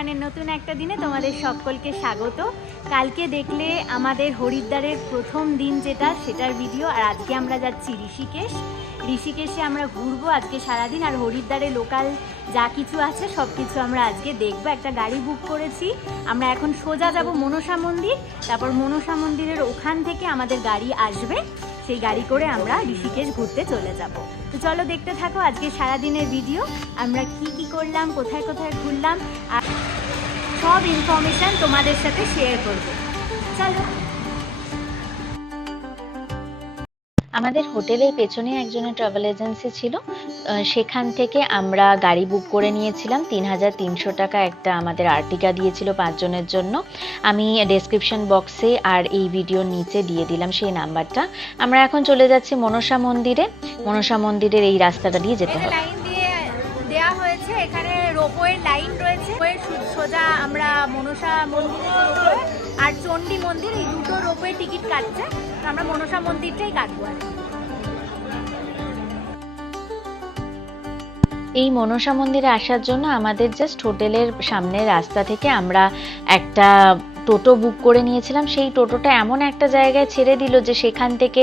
উড়ানের নতুন একটা দিনে তোমাদের সকলকে স্বাগত। কালকে দেখলে আমাদের হরিদ্বারের প্রথম দিন সেটার ভিডিও, আর আজকে আমরা যাচ্ছি ঋষিকেশে আমরা ঘুরবো আজকে সারাদিন। আর হরিদ্বারে লোকাল যা কিছু আছে সব কিছু আমরা আজকে দেখবো। একটা গাড়ি বুক করেছি, আমরা এখন সোজা যাব মনসা মন্দির, তারপর মনসা মন্দিরের ওখান থেকে আমাদের গাড়ি আসবে, সেই গাড়ি করে আমরা ঋষিকেশ ঘুরতে চলে যাব। তো চলো দেখতে থাকো আজকে সারাদিনের ভিডিও, আমরা কি কি করলাম, কোথায় কোথায় ঘুরলাম, আর সব ইনফরমেশান তোমাদের সাথে শেয়ার করব। চলো। আমাদের হোটেলের পেছনে একজনের ট্রাভেল এজেন্সি ছিল, সেখান থেকে আমরা গাড়ি বুক করে নিয়েছিলাম। ৩,৩০০ টাকা একটা আমাদের আর্টিকা দিয়েছিল 5 জনের জন্য। আমি ডেসক্রিপশন বক্সে আর এই ভিডিওর নিচে দিয়ে দিলাম সেই নাম্বারটা। আমরা এখন চলে যাচ্ছি মনসা মন্দিরে। মনসা মন্দিরের এই রাস্তাটা দিয়ে যেতে হবে। লাইন দিয়ে দেয়া হয়েছে, এখানে রোপওয়ের লাইন রয়েছে, সোজা আমরা মনসা মন্দিরে আর চণ্ডী মন্দির এই দুটো রোপওয়ে টিকিট কাটছে, আমরা মনসা মন্দিরটাই কাটবো। এই মনসা মন্দিরে আসার জন্য আমাদের জাস্ট হোটেলের সামনের রাস্তা থেকে আমরা একটা টোটো বুক করে নিয়েছিলাম। সেই টোটোটা এমন একটা জায়গায় ছেড়ে দিল যে সেখান থেকে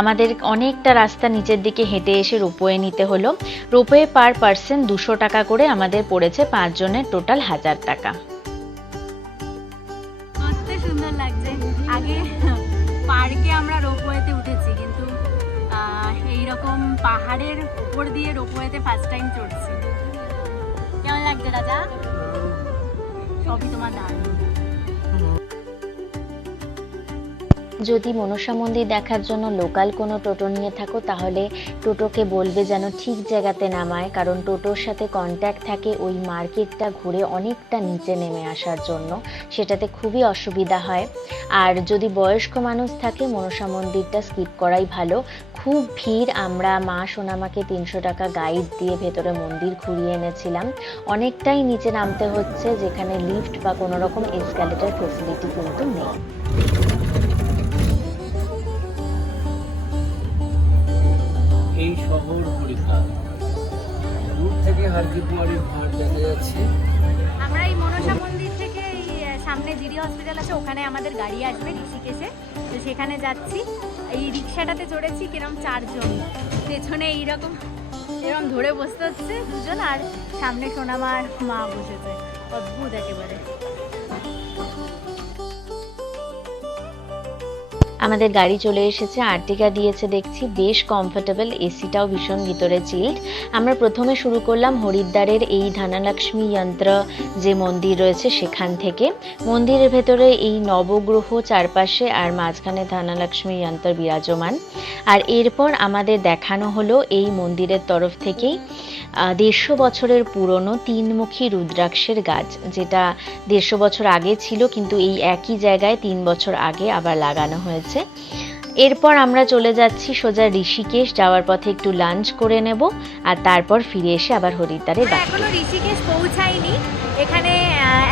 আমাদের অনেকটা রাস্তা নিচের দিকে হেঁটে এসে রোপওয়ে নিতে হলো। রোপওয়ে পার পার্সন 200 টাকা করে আমাদের পড়েছে, 5 জনের টোটাল 1000 টাকা। সুন্দর লাগছে। আগে পার্কে আমরা রোপওয়েতে উঠেছি, কিন্তু এইরকম পাহাড়ের উপর দিয়ে রোপওয়েতে ফার্স্ট টাইম চড়ছি। কেমন লাগছে রাজা? সবই তোমার দারুণ। যদি মনসা মন্দির দেখার জন্য লোকাল কোনো টোটো নিয়ে থাকো তাহলে টোটোকে বলবে যেন ঠিক জায়গাতে নামায়, কারণ টোটোর সাথে কন্ট্যাক্ট থাকে ওই মার্কেটটা ঘুরে অনেকটা নিচে নেমে আসার জন্য, সেটাতে খুবই অসুবিধা হয়। আর যদি বয়স্ক মানুষ থাকে মনসা মন্দিরটা স্কিপ করাই ভালো, খুব ভিড়। আমরা মা সোনামাকে 300 টাকা গাইড দিয়ে ভেতরে মন্দির ঘুরিয়ে এনেছিলাম। অনেকটাই নিচে নামতে হচ্ছে, যেখানে লিফট বা কোনো রকম এসক্যালেটর ফেসিলিটি কিন্তু নেই। এই শহর হরিদ্বার, দূর থেকে হারকিপুয়ারির ঘাট দেখা যাচ্ছে। আমরা এই মনসা মন্দির থেকে এই সামনে জিডি হসপিটাল আছে, ওখানে আমাদের গাড়ি আসবে ঋষিকেশে, তো সেখানে যাচ্ছি। এই রিক্সাটাতে চড়েছি কিরম 4 জন, পেছনে এরকম ধরে বসতে হচ্ছে 2 জন, আর সামনে সোনামার মা বসেছে, অদ্ভুত একেবারে। আমাদের গাড়ি চলে এসেছে, আর্টিকা দিয়েছে দেখছি, বেশ কমফোর্টেবল, এসিটাও ভীষণ ভিতরে চিল্ড। আমরা প্রথমে শুরু করলাম হরিদ্বারের এই ধনলক্ষ্মী যন্ত্র যে মন্দির রয়েছে সেখান থেকে। মন্দিরের ভেতরে এই নবগ্রহ চারপাশে, আর মাঝখানে ধনলক্ষ্মী যন্ত্র বিরাজমান। আর এরপর আমাদের দেখানো হলো এই মন্দিরের তরফ থেকেই 150 বছরের পুরনো 3মুখী রুদ্রাক্ষের গাছ, যেটা 150 বছর আগে ছিল, কিন্তু এই একই জায়গায় 3 বছর আগে আবার লাগানো হয়েছে। এরপর আমরা চলে যাচ্ছি সোজা ঋষিকেশ, যাওয়ার পথে একটু লাঞ্চ করে নেব, আর তারপর ফিরে এসে আবার হরিদ্বারে। এখনো ঋষিকেশ পৌঁছাইনি, এখানে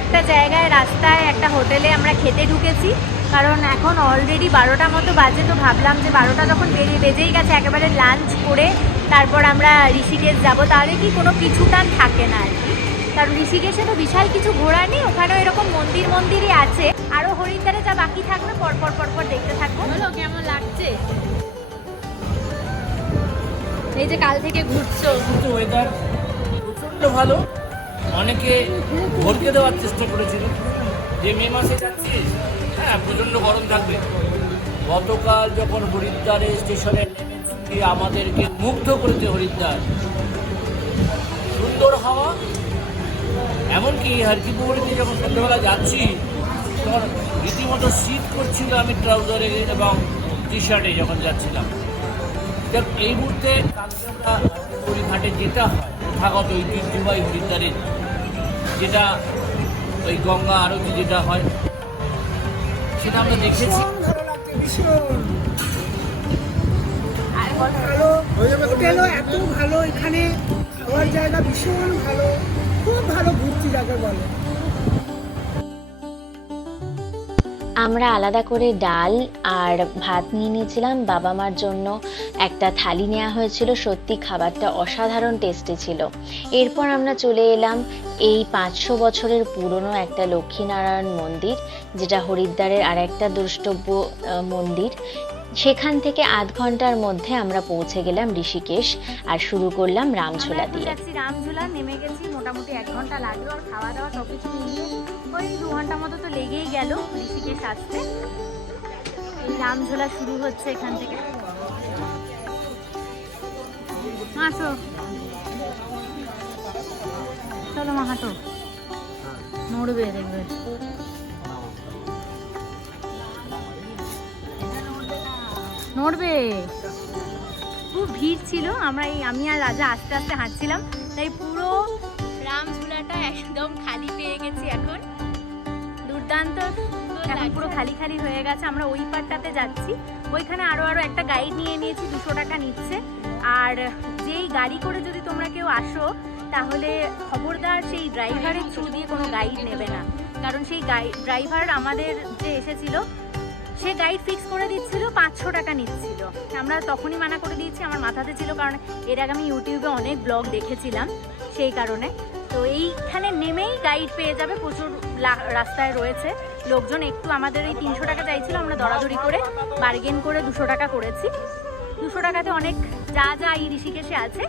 একটা জায়গায় রাস্তায় একটা হোটেলে আমরা খেতে ঢুকেছি, কারণ এখন অলরেডি 12টা মতো বাজে। তো ভাবলাম যে 12টা যখন বেজেই গেছে, একেবারে লাঞ্চ করে তারপর আমরা ঋষিকেশ যাব, তাহলে কি কোনো পিছুটান থাকে না আর কি। কারণ ঋষিকেশে তো বিশাল কিছু ঘোরা নেই, ওখানেও এরকম মন্দিরই আছে। আরও হরিদ্বারে যা বাকি থাকবে পরপর দেখতে থাকবো। বলো কেমন লাগছে? এই যে কাল থেকে ঘুরছো, ওয়েদার প্রচন্ড ভালো। অনেকে ভরকে দেওয়ার চেষ্টা করেছিল যে মে মাসে যাচ্ছি, হ্যাঁ প্রচন্ড গরম থাকবে। গতকাল যখন হরিদ্বারে স্টেশনে নেমেছি, আমাদেরকে মুগ্ধ করেছে হরিদ্বার, সুন্দর হাওয়া। এমনকি হারকিপুয়ারিতে যখন সন্ধ্যাবেলা যাচ্ছি তখন রীতিমতো শীত করছিল, আমি ট্রাউজারে এবং টি শার্টে যখন যাচ্ছিলাম। এই মুহূর্তে কালকে আমরা হারকিপুয়ারি ঘাটে যেটা হয় প্রথাগত ঐতিহ্যবাহী হরিদ্বারের, যেটা ওই গঙ্গা আরতি যেটা হয়, সেটা আমরা দেখেছি। হোটেলও এত ভালো, এখানে খাওয়ার জায়গা ভীষণ ভালো, খুব ভালো ঘুরছি যাকে বলে। আমরা আলাদা করে ডাল আর ভাত নিয়ে নিয়েছিলাম, বাবা মার জন্য একটা থালি নেওয়া হয়েছিল। সত্যি খাবারটা অসাধারণ টেস্টি ছিল। এরপর আমরা চলে এলাম এই 500 বছরের পুরনো একটা লক্ষ্মীনারায়ণ মন্দির, যেটা হরিদ্বারের আর একটা দ্রষ্টব্য মন্দির। সেখান থেকে আধ ঘন্টার মধ্যে আমরা পৌঁছে গেলাম ঋষিকেশ আর শুরু করলাম রামঝোলা দিয়ে। রামঝোলা নেমে গেছি, মোটামুটি 1 ঘন্টা লাগলো। আর খাওয়া দাওয়া সব কিছু মিলিয়ে ওই 2 ঘন্টা মতো তো লেগেই গেল ঋষিকেশ আসতে। এই রামঝোলা শুরু হচ্ছে এখান থেকে। আসো, চলো মা, হাঁটো, নড়বে দেখবে। নড়বে, খুব ভিড় ছিল। আমি আর রাজা আস্তে আস্তে হাঁটছিলাম, তাই পুরো রামঝুলাটা একদম খালি পেয়ে গেছি এখন। দুর্দান্ত, এখন পুরো খালি খালি হয়ে গেছে। আমরা ওই পারটাতে যাচ্ছি, ওইখানে আরো একটা গাইড নিয়ে নিয়েছি, 200 টাকা নিচ্ছে। আর যেই গাড়ি করে যদি তোমরা কেউ আসো, তাহলে খবরদার সেই ড্রাইভারের থ্রু দিয়ে কোনো গাইড নেবে না, কারণ সেই ড্রাইভার আমাদের যে এসেছিল সে গাইড ফিক্স করে দিচ্ছিল, 500 টাকা নিচ্ছিল। আমরা তখনই মানা করে দিয়েছি, আমার মাথাতে ছিল, কারণ এর আগে আমি ইউটিউবে অনেক ব্লগ দেখেছিলাম সেই কারণে। তো এইখানে নেমেই গাইড পেয়ে যাবে, প্রচুর রাস্তায় রয়েছে লোকজন। একটু আমাদের এই 300 টাকা চাইছিল, আমরা দরাদরি করে বার্গেন করে 200 টাকা করেছি। 200 টাকাতে অনেক যা যা এই ঋষিকেশে আছে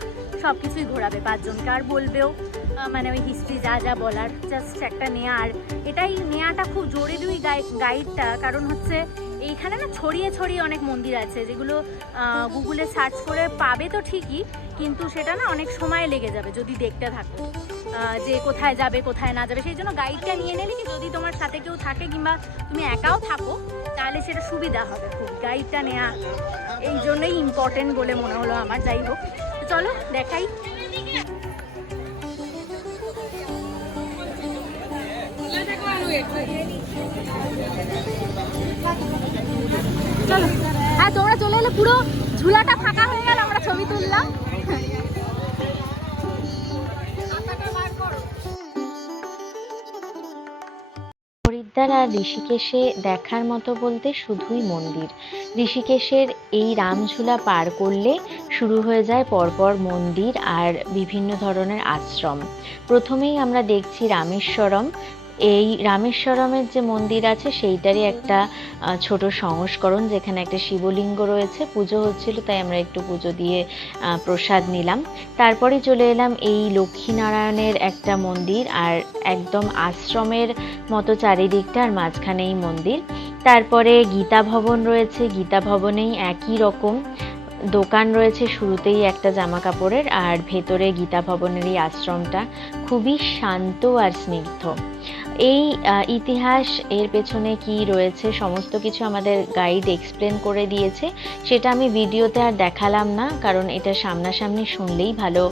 সব কিছুই ঘোরাবে 5 জনকে, আর বলবেও মানে ওই হিস্ট্রি যা যা বলার, জাস্ট একটা নেয়া। আর এটাই নেয়াটা খুব জরুরি গাইডটা, কারণ হচ্ছে এইখানে না ছড়িয়ে ছড়িয়ে অনেক মন্দির আছে, যেগুলো গুগলে সার্চ করে পাবে তো ঠিকই, কিন্তু সেটা না অনেক সময় লেগে যাবে যদি দেখতে থাকো যে কোথায় যাবে কোথায় না যাবে। সেই জন্য গাইডটা নিয়ে নিলে যদি তোমার সাথে কেউ থাকে কিংবা তুমি একাও থাকো, তাহলে সেটা সুবিধা হবে খুব। গাইডটা নেওয়া এই জন্যই ইম্পর্টেন্ট বলে মনে হলো আমার। যাই হোক, চলো দেখাই। চলো, হ্যাঁ তোমরা চলে এলে, পুরো ঝুলাটা ফাঁকা হয়ে গেল, আমরা ছবি তুললাম। হরিদ্বার আর ঋষিকেশে দেখার মতো বলতে শুধুই মন্দির। ঋষিকেশের এই রামঝুলা পার করলে শুরু হয়ে যায় পরপর মন্দির আর বিভিন্ন ধরনের আশ্রম। প্রথমেই আমরা দেখছি রামেশ্বরম। এই রামেশ্বরমের যে মন্দির আছে সেইটারই একটা ছোট সংস্করণ, যেখানে একটা শিবলিঙ্গ রয়েছে। পুজো হচ্ছিল, তাই আমরা একটু পুজো দিয়ে প্রসাদ নিলাম। তারপরে চলে এলাম এই লক্ষ্মীনারায়ণের একটা মন্দির, আর একদম আশ্রমের মতো চারিদিকটা, আর মাঝখানেই মন্দির। তারপরে গীতা ভবন রয়েছে, গীতা ভবনেই একই রকম দোকান রয়েছে, শুরুতেই একটা জামা কাপড়ের, আর ভেতরে গীতা ভবনের এই আশ্রমটা খুবই শান্ত আর স্নিগ্ধ। এই ইতিহাস, এর পেছনে কি রয়েছে সমস্ত কিছু আমাদের গাইড এক্সপ্লেন করে দিয়েছে। সেটা আমি ভিডিওতে আর দেখালাম না, কারণ এটা সামনাসামনি শুনলেই ভালো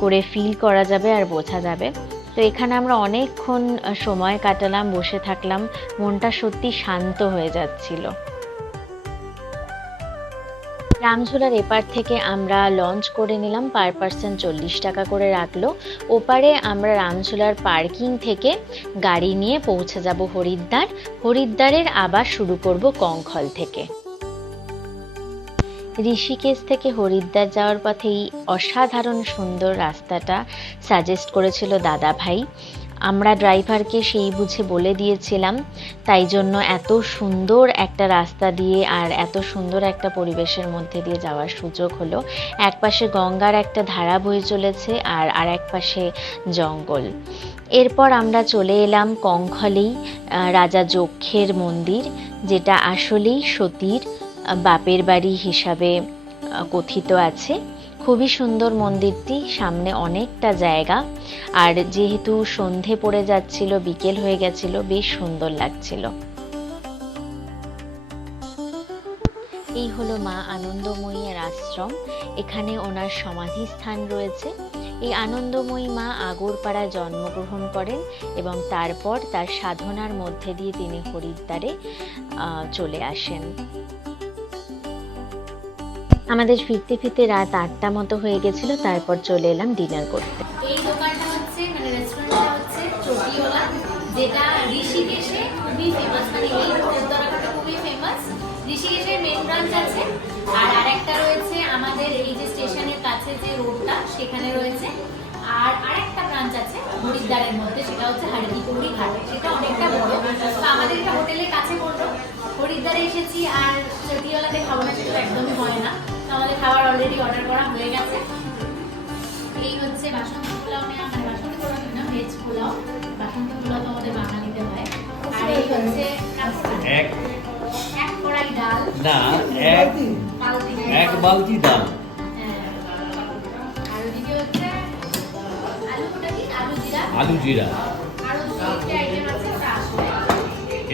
করে ফিল করা যাবে আর বোঝা যাবে। তো এখানে আমরা অনেকক্ষণ সময় কাটালাম, বসে থাকলাম, মনটা সত্যি শান্ত হয়ে যাচ্ছিল। রামঝোলার এপার থেকে আমরা লঞ্চ করে নিলাম, পার পার্সন 40 টাকা করে রাখলো। ওপারে আমরা রামঝোলার পার্কিং থেকে গাড়ি নিয়ে পৌঁছে যাব হরিদ্বার। হরিদ্বারের আবার শুরু করব কঙ্খল থেকে। ঋষিকেশ থেকে হরিদ্বার যাওয়ার পথে এই অসাধারণ সুন্দর রাস্তাটা সাজেস্ট করেছিল দাদা ভাই। আমরা ড্রাইভারকে সেই বুঝে বলে দিয়েছিলাম, তাই জন্য এত সুন্দর একটা রাস্তা দিয়ে আর এত সুন্দর একটা পরিবেশের মধ্যে দিয়ে যাওয়ার সুযোগ হলো। এক পাশে গঙ্গার একটা ধারা বয়ে চলেছে, আর এক পাশে জঙ্গল। এরপর আমরা চলে এলাম কঙ্খলেই রাজা যক্ষের মন্দির, যেটা আসলেই সতীর বাপের বাড়ি হিসাবে কথিত আছে। খুবই সুন্দর মন্দিরটি, সামনে অনেকটা জায়গা, আর যেহেতু সন্ধে পড়ে যাচ্ছিল, বিকেল হয়ে গেছিল, বেশ সুন্দর লাগছিল। এই হলো মা আনন্দময়ীর আশ্রম, এখানে ওনার সমাধি স্থান রয়েছে। এই আনন্দময়ী মা আগরপাড়ায় জন্মগ্রহণ করেন এবং তারপর তার সাধনার মধ্যে দিয়ে তিনি হরিদ্বারে চলে আসেন। আমাদের ফিরতে ফিরতে রাত 8টা মতো হয়ে গেছিল, তারপর চলে এলাম ডিনার করতে। এই দোকানটা হচ্ছে, মানে রেস্টুরেন্টটা হচ্ছে চটিওলা, যেটা ঋষিকেশে খুবই ফেমাস। মানে এই কাছে যে রোডটা সেখানে রয়েছে। আর আরেকটা ব্রাঞ্চ আছে হরিদ্বারের মধ্যে, সেটা হচ্ছে হারকিপৌরি ঘাটে, সেটা অনেকটা বড়। তো আমাদের এটা হোটেলের কাছে পড়লো, হরিদ্বারে এসেছি আর চটিওয়ালাতে খাবো না সেটা তো একদমই হয় না। তো আমাদের খাবার অলরেডি অর্ডার করা হয়ে গেছে। এই হচ্ছে বাসন্তী পোলাও নেওয়া, মানে বাসন্তী পোলাও না, ভেজ পোলাও। বাসন্তী পোলাও তো আমাদের বাঙালিতে হয়। আর এই হচ্ছে এক কড়াই ডাল, না এক বালতি ডাল। হ্যাঁ। আর ওদিকে হচ্ছে আলু জিরা, আরো দুটো আইটেম আছে, ওটা আসবে।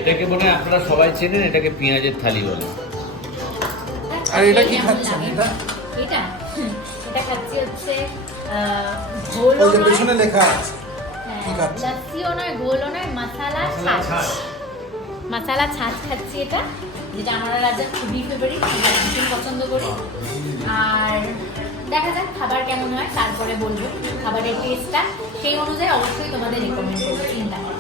এটাকে মনে হয় আপনারা সবাই চেনেন, এটাকে পেঁয়াজের থালি বলে। আর এটা কি কেমন খাচ্ছেন লাগে? এটা? এটা এটা খাচ্ছি হচ্ছে ওই যে পেছনে লেখা আছে কি হ্যাঁ, খাচ্ছেন? লাচ্ছিও নয়, গোলও নয়, মশালা ছাঁচ। মশালা ছাঁচ খাচ্ছি এটা, যেটা আমরা রাজা খুবই ফেভারিট, ভীষণ পছন্দ করি। আর দেখা যাক খাবার কেমন হয়, তারপরে বলবো খাবারের টেস্টটা, সেই অনুযায়ী অবশ্যই তোমাদের রেকমেন্ড করবো, চিন্তা করো।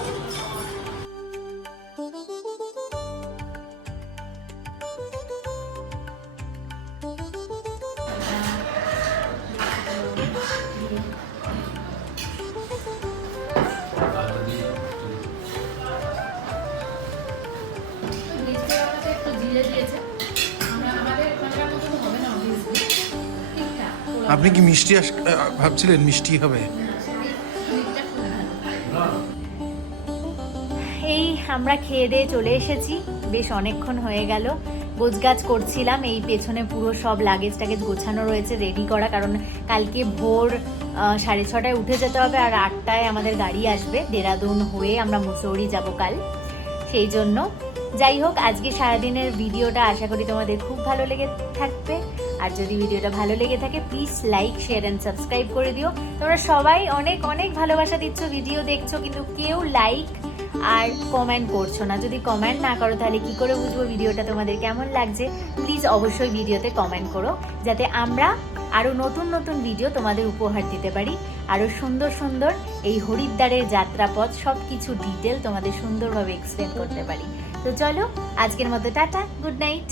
একটু জিরে দিয়েছে, আমাদের খাবার মতো হবে না obviously, ঠিকঠাক। আপনি কি মিষ্টি ভাবছিলেন মিষ্টি হবে? এই আমরা খেয়ে দিয়ে চলে এসেছি, বেশ অনেকক্ষণ হয়ে গেল। গোছগাছ করছিলাম, এই পেছনে পুরো সব লাগেজ টাগেজ গোছানো রয়েছে, রেডি করা, কারণ কালকে ভোর 6:30টায় উঠে যেতে হবে আর 8টায় আমাদের গাড়ি আসবে দেরাদুন হয়ে, আমরা মুসৌরি যাব কাল, সেই জন্য। যাই হোক, আজকে সারাদিনের ভিডিওটা আশা করি তোমাদের খুব ভালো লেগে থাকবে। আর যদি ভিডিওটা ভালো লেগে থাকে please like, share and subscribe করে দিও। তোমরা সবাই অনেক অনেক ভালোবাসা দিচ্ছ, ভিডিও দেখছো, কিন্তু কেউ লাইক আর কমেন্ট করছো না। যদি কমেন্ট না করো তাহলে কি করে বুঝবো ভিডিওটা তোমাদের কেমন লাগছে? প্লিজ অবশ্যই ভিডিওতে কমেন্ট করো, যাতে আমরা আরও নতুন নতুন ভিডিও তোমাদের উপহার দিতে পারি, আরও সুন্দর সুন্দর এই হরিদ্বারের যাত্রাপথ সব কিছু ডিটেল তোমাদের সুন্দরভাবে এক্সপ্লেন করতে পারি। তো চলো, আজকের মতো টাটা, গুড নাইট।